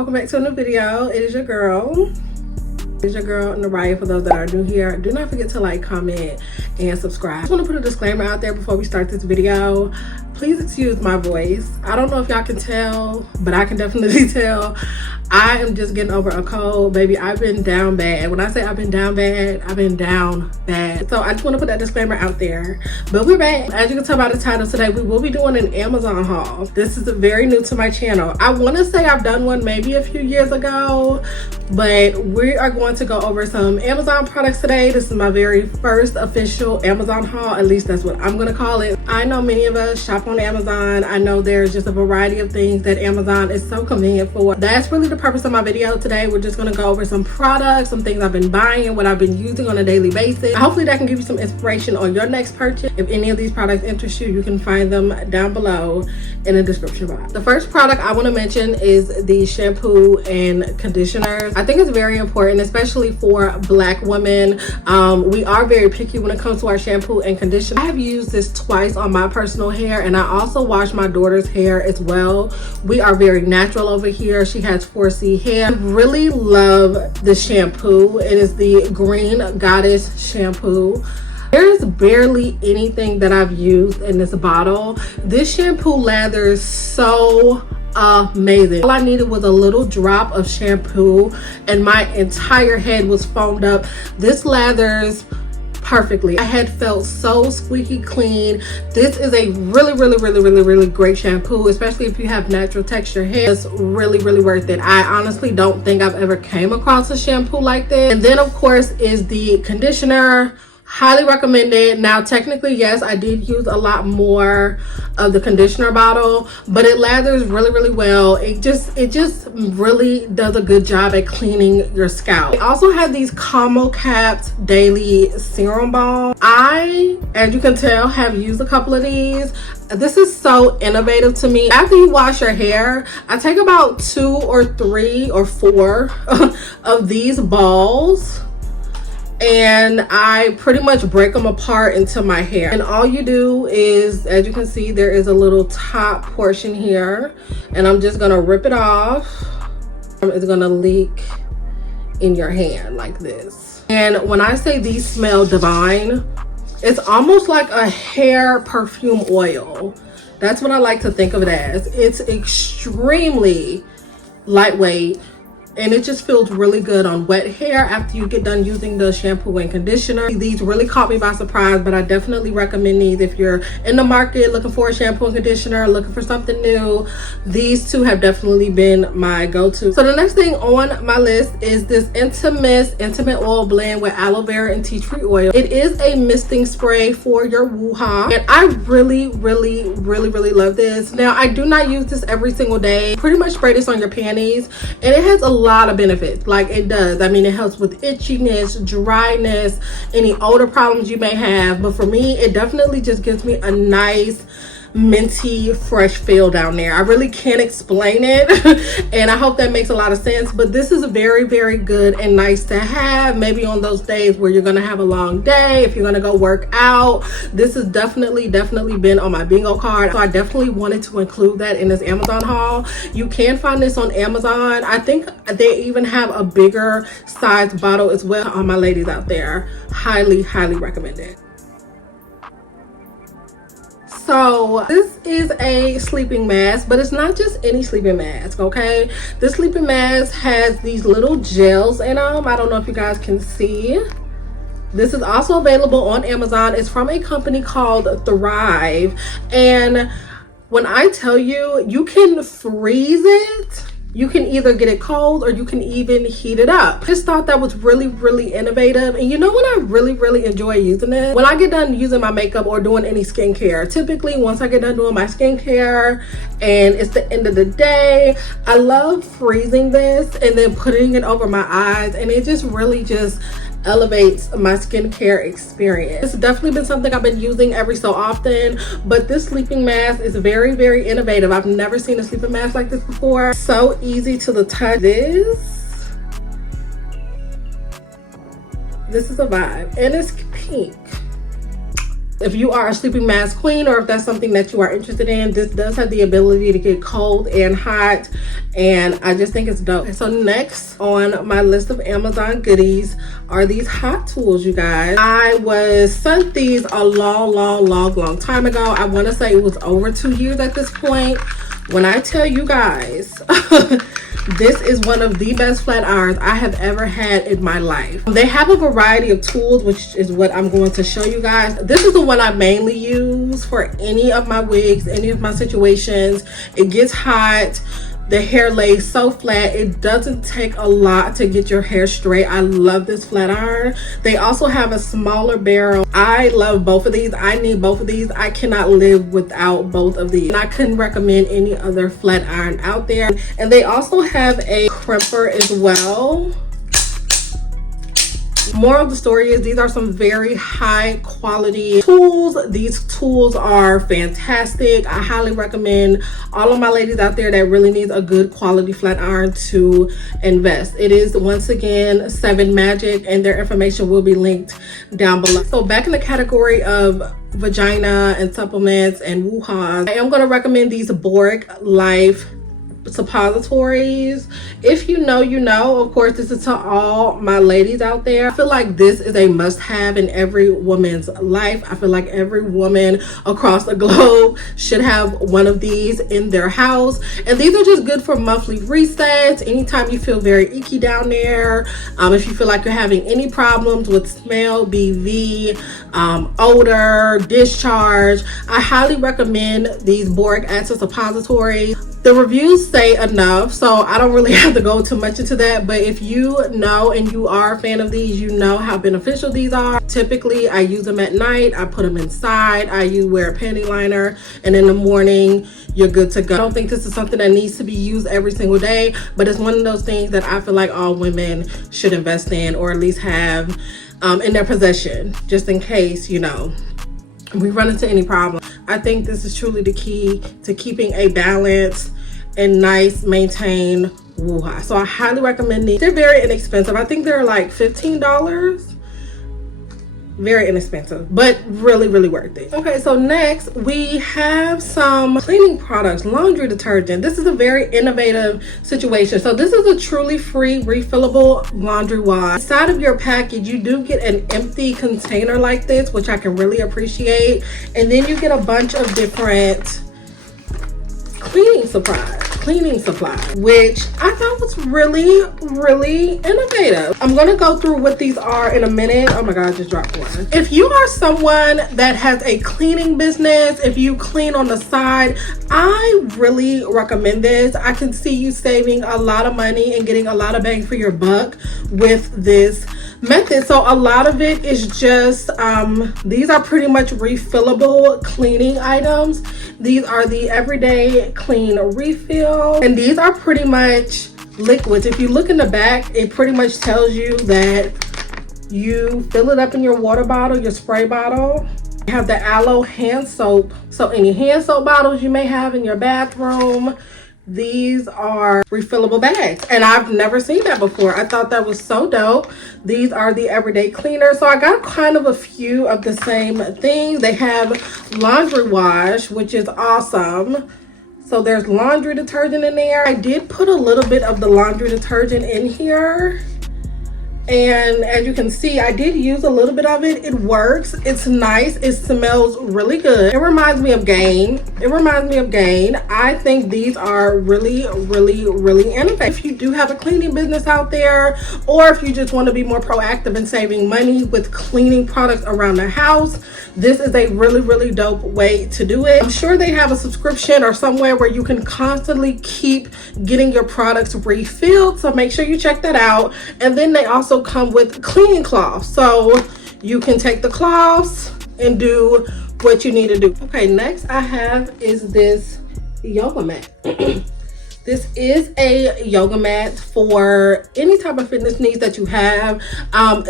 welcome back to a new video. It is your girl. It's your girl Naraya. For those that are new here, do not forget to like, comment, and subscribe. I just want to put a disclaimer out there before we start this video. Please excuse my voice. I don't know if y'all can tell, but I can definitely tell. I am just getting over a cold, baby. I've been down bad. When I say I've been down bad, I've been down bad. So I just want to put that disclaimer out there. But we're back. As you can tell by the title today, we will be doing an Amazon haul. This is very new to my channel. I want to say I've done one maybe a few years ago, but we are going to go over some Amazon products today. This is my very first official Amazon haul. At least that's what I'm going to call it. I know many of us shop on Amazon. I know there's just a variety of things that Amazon is so convenient for. That's really the purpose of my video today. We're just going to go over some products, some things I've been buying, what I've been using on a daily basis. Hopefully that can give you some inspiration on your next purchase. If any of these products interest you, you can find them down below in the description box. The first product I want to mention is the shampoo and conditioners. I think it's very important, especially for Black women. We are very picky when it comes to our shampoo and conditioner. I have used this twice on my personal hair, and I also wash my daughter's hair as well. We are very natural over here. She has 4C hair. I really love the shampoo. It is the Green Goddess shampoo. There's barely anything that I've used in this bottle. This shampoo lathers so amazing. All I needed was a little drop of shampoo and my entire head was foamed up. This lathers perfectly. I had felt so squeaky clean. This is a really great shampoo, especially if you have natural texture hair. It's really worth it. I honestly don't think I've ever came across a shampoo like this. And then of course is the conditioner. Highly recommend it. Now technically, yes, I did use a lot more of the conditioner bottle, but it lathers really well. It just really does a good job at cleaning your scalp. I also have these caramel capped daily serum balm. I, as you can tell, have used a couple of these. This is so innovative to me. After you wash your hair, I take about 2 or 3 or 4 of these balls, and I pretty much break them apart into my hair. And all you do is, as you can see, there is a little top portion here, and I'm just gonna rip it off. It's gonna leak in your hand like this. And when I say these smell divine, it's almost like a hair perfume oil. That's what I like to think of it as. It's extremely lightweight, and it just feels really good on wet hair after you get done using the shampoo and conditioner. These really caught me by surprise, but I definitely recommend these if you're in the market looking for a shampoo and conditioner, looking for something new. These two have definitely been my go-to. So the next thing on my list is this INSTAMIST Intimate Oil Blend with aloe vera and tea tree oil. It is a misting spray for your woo-ha, and I really love this. Now I do not use this every single day. Pretty much spray this on your panties, and it has a lot of benefits. Like, it does. I mean, it helps with itchiness, dryness, any odor problems you may have. But for me, it definitely just gives me a nice minty fresh feel down there. I really can't explain it and I hope that makes a lot of sense, but this is very good and nice to have maybe on those days where you're gonna have a long day, if you're gonna go work out. This has definitely been on my bingo card, so I definitely wanted to include that in this Amazon haul. You can find this on Amazon. I think they even have a bigger size bottle as well. All my ladies out there, highly recommend it. So this is a sleeping mask, but it's not just any sleeping mask, okay? This sleeping mask has these little gels in them. I don't know if you guys can see. This is also available on Amazon. It's from a company called Thrive, and when I tell you, you can freeze it. You can either get it cold or you can even heat it up. Just thought that was really innovative. And you know what I really enjoy using it? When I get done using my makeup or doing any skincare. Typically, once I get done doing my skincare and it's the end of the day, I love freezing this and then putting it over my eyes, and it just really just elevates my skincare experience. It's definitely been something I've been using every so often, but this sleeping mask is very innovative. I've never seen a sleeping mask like this before. So easy to the touch. This is a vibe, and it's pink. If you are a sleeping mask queen, or if that's something that you are interested in, this does have the ability to get cold and hot, and I just think it's dope. So next on my list of Amazon goodies are these hot tools, you guys. I was sent these a long time ago. I want to say it was over 2 years at this point. When I tell you guys, this is one of the best flat irons I have ever had in my life. They have a variety of tools, which is what I'm going to show you guys. This is the one I mainly use for any of my wigs, any of my situations. It gets hot. The hair lays so flat. It doesn't take a lot to get your hair straight. I love this flat iron. They also have a smaller barrel. I love both of these. I need both of these. I cannot live without both of these. And I couldn't recommend any other flat iron out there. And they also have a crimper as well. Moral of the story is these are some very high quality tools. These tools are fantastic. I highly recommend all of my ladies out there that really needs a good quality flat iron to invest. It is once again 7 Magic, and their information will be linked down below. So back in the category of vagina and supplements and woo-haws, I am going to recommend these BORIC Life suppositories. If you know, you know. Of course, this is to all my ladies out there. I feel like this is a must-have in every woman's life. I feel like every woman across the globe should have one of these in their house. And these are just good for monthly resets. Anytime you feel very icky down there, if you feel like you're having any problems with smell, BV, odor, discharge, I highly recommend these BORIC Acid suppositories. The reviews say enough, so I don't really have to go too much into that. But if you know and you are a fan of these, you know how beneficial these are. Typically, I use them at night. I put them inside. I wear a panty liner, and in the morning, you're good to go. I don't think this is something that needs to be used every single day, but it's one of those things that I feel like all women should invest in, or at least have in their possession, just in case, you know, we run into any problem. I think this is truly the key to keeping a balanced and nice maintained woo-ha. So I highly recommend these. They're very inexpensive. I think they're like $15. Very inexpensive, but really worth it. Okay, so next we have some cleaning products, laundry detergent. This is a very innovative situation. So this is a truly free refillable laundry wash. Inside of your package, you do get an empty container like this, which I can really appreciate. And then you get a bunch of different cleaning supplies, which I thought was really innovative. I'm gonna go through what these are in a minute. Oh my god, I just dropped one. If you are someone that has a cleaning business, if you clean on the side, I really recommend this. I can see you saving a lot of money and getting a lot of bang for your buck with this method. So a lot of it is just these are pretty much refillable cleaning items. These are the everyday clean refill, and these are pretty much liquids. If you look in the back, it pretty much tells you that you fill it up in your water bottle, your spray bottle. You have the aloe hand soap, so any hand soap bottles you may have in your bathroom, these are refillable bags, and I've never seen that before. I thought that was so dope. These are the everyday cleaner. So I got kind of a few of the same things. They have laundry wash, which is awesome. So there's laundry detergent in there. I did put a little bit of the laundry detergent in here, and as you can see, I did use a little bit of it. It works. It's nice. It smells really good. It reminds me of Gain. I think these are really innovative. If you do have a cleaning business out there, or if you just want to be more proactive in saving money with cleaning products around the house, this is a really dope way to do it. I'm sure they have a subscription or somewhere where you can constantly keep getting your products refilled, so make sure you check that out. And then they also come with cleaning cloths, so you can take the cloths and do what you need to do. Okay, next I have is this yoga mat. This This is a yoga mat for any type of fitness needs that you have.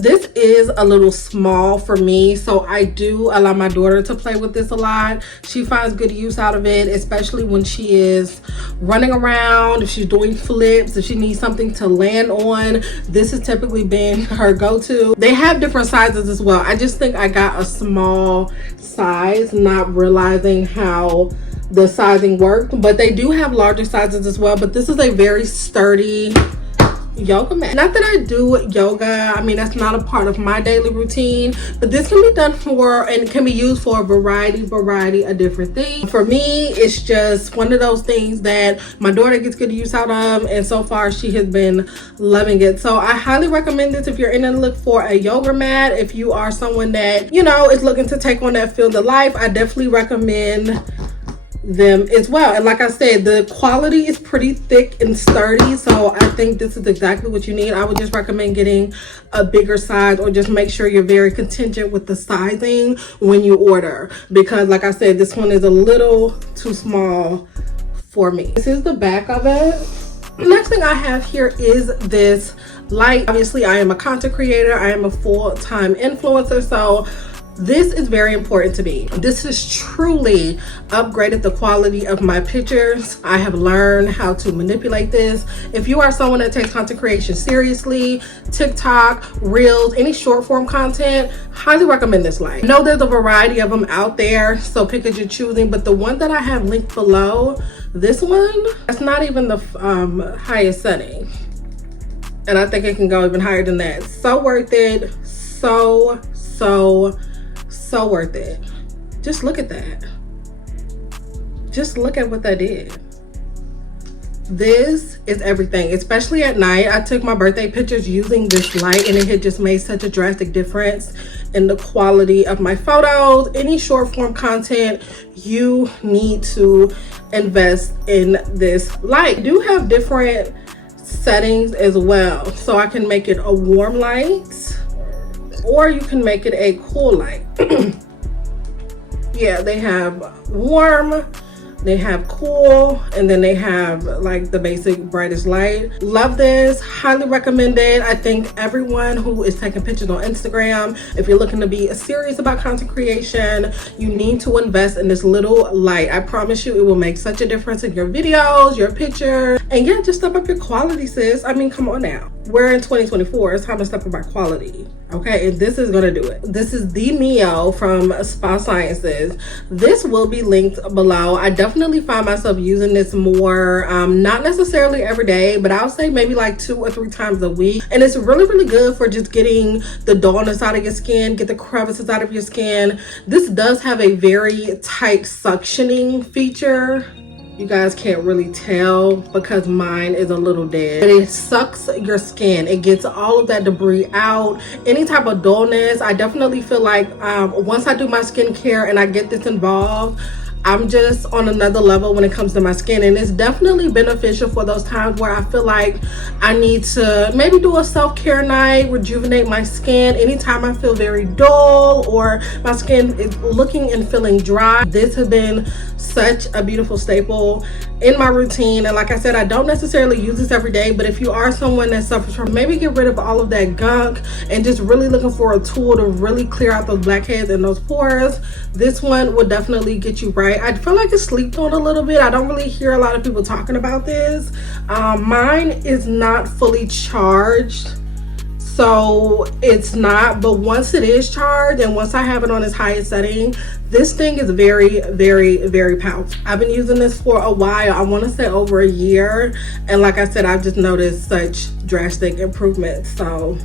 This is a little small for me, so I do allow my daughter to play with this a lot. She finds good use out of it, especially when she is running around, if she's doing flips, if she needs something to land on. This has typically been her go-to. They have different sizes as well. I just think I got a small size, not realizing how the sizing worked, but they do have larger sizes as well. But this is a very sturdy yoga mat. Not that I do yoga, I mean, that's not a part of my daily routine, but this can be done for and can be used for a variety of different things. For me, it's just one of those things that my daughter gets good use out of, and so far she has been loving it. So I highly recommend this if you're in the look for a yoga mat. If you are someone that, you know, is looking to take on that field of life, I definitely recommend them as well. And like I said, the quality is pretty thick and sturdy, so I think this is exactly what you need. I would just recommend getting a bigger size, or just make sure you're very contingent with the sizing when you order, because like I said, this one is a little too small for me. This is the back of it. The next thing I have here is this light. Obviously, I am a content creator, I am a full-time influencer, so this is very important to me. This has truly upgraded the quality of my pictures. I have learned how to manipulate this. If you are someone that takes content creation seriously, TikTok, Reels, any short form content, highly recommend this light. I know there's a variety of them out there, so pick as you're choosing, but the one that I have linked below, this one, that's not even the highest setting. And I think it can go even higher than that. So worth it. So worth it. Just look at that. Just look at what that did. This is everything, especially at night. I took my birthday pictures using this light, and it had just made such a drastic difference in the quality of my photos. Any short form content, you need to invest in this light. I do have different settings as well, so I can make it a warm light, or you can make it a cool light. Yeah, they have warm, they have cool, and then they have like the basic brightest light. Love this, highly recommend it. I think everyone who is taking pictures on Instagram, if you're looking to be serious about content creation, you need to invest in this little light. I promise you it will make such a difference in your videos, your pictures, and yeah, just step up your quality, sis. I mean, come on now. We're in 2024, it's time to step up our quality, okay? And this is gonna do it. This is the Mio from Spa Sciences. This will be linked below. I definitely find myself using this more, not necessarily every day, but I'll say maybe like 2 or 3 times a week. And it's really good for just getting the dullness out of your skin, get the crevices out of your skin. This does have a very tight suctioning feature. You guys can't really tell because mine is a little dead, but it sucks your skin. It gets all of that debris out, any type of dullness. I definitely feel like once I do my skincare and I get this involved, I'm just on another level when it comes to my skin. And it's definitely beneficial for those times where I feel like I need to maybe do a self-care night, rejuvenate my skin. Anytime I feel very dull or my skin is looking and feeling dry, this has been such a beautiful staple in my routine. And like I said, I don't necessarily use this every day, but if you are someone that suffers from maybe get rid of all of that gunk and just really looking for a tool to really clear out those blackheads and those pores, this one will definitely get you right. I feel like it's slept on a little bit. I don't really hear a lot of people talking about this. Mine is not fully charged, so it's not, but once it is charged and once I have it on its highest setting, this thing is very powerful. I've been using this for a while. I want to say over a year, and like I said, I've just noticed such drastic improvements, so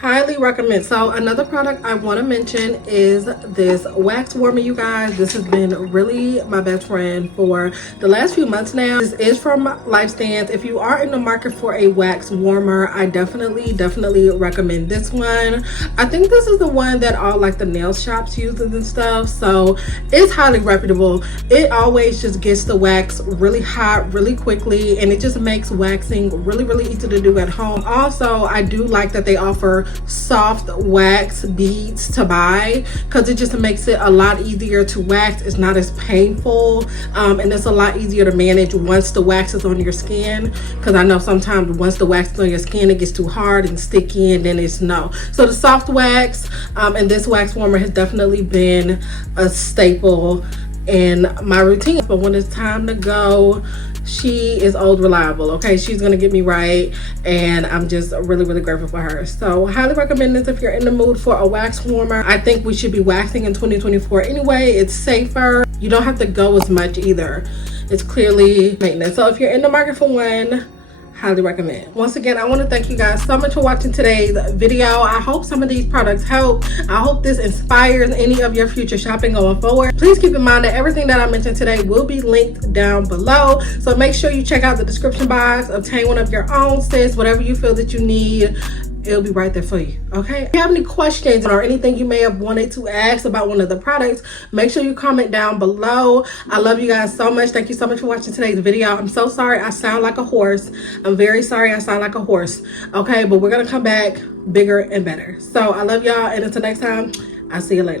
highly recommend. So another product I want to mention is this wax warmer, you guys. This has been really my best friend for the last few months now. This is from LIFESTANCE. If you are in the market for a wax warmer, I definitely recommend this one. I think this is the one that all like the nail shops uses and stuff, so it's highly reputable. It always just gets the wax really hot really quickly, and it just makes waxing really easy to do at home. Also, I do like that they offer soft wax beads to buy, because it just makes it a lot easier to wax. It's not as painful, and it's a lot easier to manage once the wax is on your skin, because I know sometimes once the wax is on your skin it gets too hard and sticky, and then it's no. So the soft wax and this wax warmer has definitely been a staple in my routine. But when it's time to go, she is old reliable. Okay, she's gonna get me right, and I'm just really grateful for her. So highly recommend this if you're in the mood for a wax warmer. I think we should be waxing in 2024 anyway. It's safer. You don't have to go as much either. It's clearly maintenance. So if you're in the market for one, highly recommend. Once again, I want to thank you guys so much for watching today's video. I hope some of these products help. I hope this inspires any of your future shopping going forward. Please keep in mind that everything that I mentioned today will be linked down below, so make sure you check out the description box, obtain one of your own, sis. Whatever you feel that you need, it'll be right there for you. Okay, if you have any questions or anything you may have wanted to ask about one of the products, make sure you comment down below. I love you guys so much. Thank you so much for watching today's video. I'm so sorry I sound like a horse. I'm very sorry I sound like a horse. Okay, but we're gonna come back bigger and better. So I love y'all, and until next time, I'll see you later.